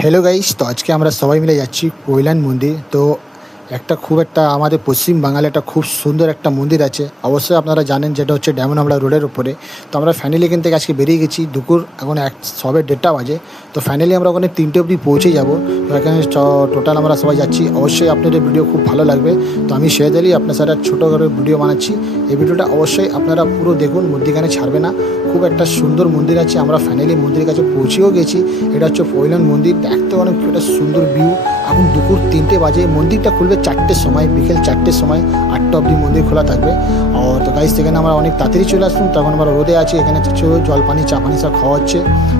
Hello guys, তো আজকে আমরা সবাই মিলে যাচ্ছি কৈলান মন্দির। তো খুব একটা আমাদের পশ্চিম বাংলায় একটা খুব সুন্দর একটা মন্দির আছে। অবশ্যই আপনারা জানেন, যেটা হচ্ছে ডায়মন্ড রোডের উপরে। তো আমরা ফাইনালি এখান থেকে আজকে বেরিয়ে গেছি। দুপুর এখন সবে 1:30 বাজে। তো ফাইনালি আমরা ওখানে 3টে অবধি পৌঁছে যাব। তো এখানে টোটাল আমরা সবাই যাচ্ছি। অবশ্যই আপনাদের ভিডিও খুব ভালো লাগবে। তো আমি শেয়ার দিলি আপনার সাথে ছোটো করে ভিডিও বানাচ্ছি। এই ভিডিওটা অবশ্যই আপনারা পুরো দেখুন, মধ্যিখানে ছাড়বে না। খুব একটা সুন্দর মন্দির আছে। আমরা ফাইনালি মন্দিরের কাছে পৌঁছেও গেছি। এটা হচ্ছে কৈলান মন্দির। দেখতে অনেক একটা সুন্দর ভিউ। এখন দুপুর 3টে বাজে। মন্দিরটা খুলবে 4টের সময়, বিকেল 4টের সময়। 8টা অবধি মন্দির খোলা থাকবে। আর তো গাইস, সেখানে আমরা অনেক তাড়াতাড়ি চলে আসলাম। তখন আমরা রোদে আছি। এখানে কিছু জল পানি চা পানি সব খাওয়া হচ্ছে।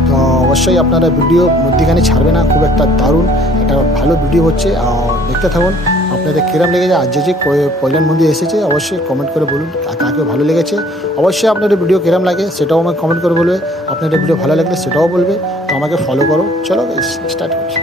তো অবশ্যই আপনারা ভিডিও মধ্যিখানে ছাড়বে না। খুব একটা দারুণ একটা ভালো ভিডিও হচ্ছে। আর দেখতে থাকুন। আপনাদের কিরম লেগেছে, আর যে কৈলান মন্দির এসেছে অবশ্যই কমেন্ট করে বলুন কাকে ভালো লেগেছে। অবশ্যই আপনাদের ভিডিও কিরম লাগে সেটাও আমাকে কমেন্ট করে বলবে। আপনাদের ভিডিও ভালো লাগলে সেটাও বলবে। তো আমাকে ফলো করো। চলো গাইস, স্টার্ট করছি।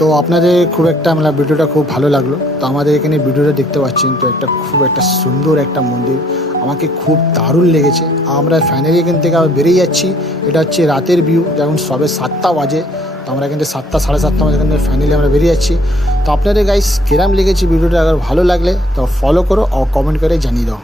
তো আপনাদের খুব একটা ভিডিওটা খুব ভালো লাগলো। তো আমাদের এখানে ভিডিওটা দেখতে পাচ্ছেন। তো খুব একটা সুন্দর একটা মন্দির, আমাকে খুব দারুণ লেগেছে। আমরা ফাইনালি এখান থেকে আবার বেরিয়ে যাচ্ছি। এটা হচ্ছে রাতের ভিউ, যেমন সবে 7টা বাজে। তো আমরা এখান থেকে 7টা সাড়ে 7টা বাজে এখান থেকে ফাইনালি আমরা বেরিয়ে যাচ্ছি। তো আপনাদের গাইস কিরম লেগেছে ভিডিওটা, আবার ভালো লাগলে তো ফলো করো আর কমেন্ট করে জানিয়ে দাও।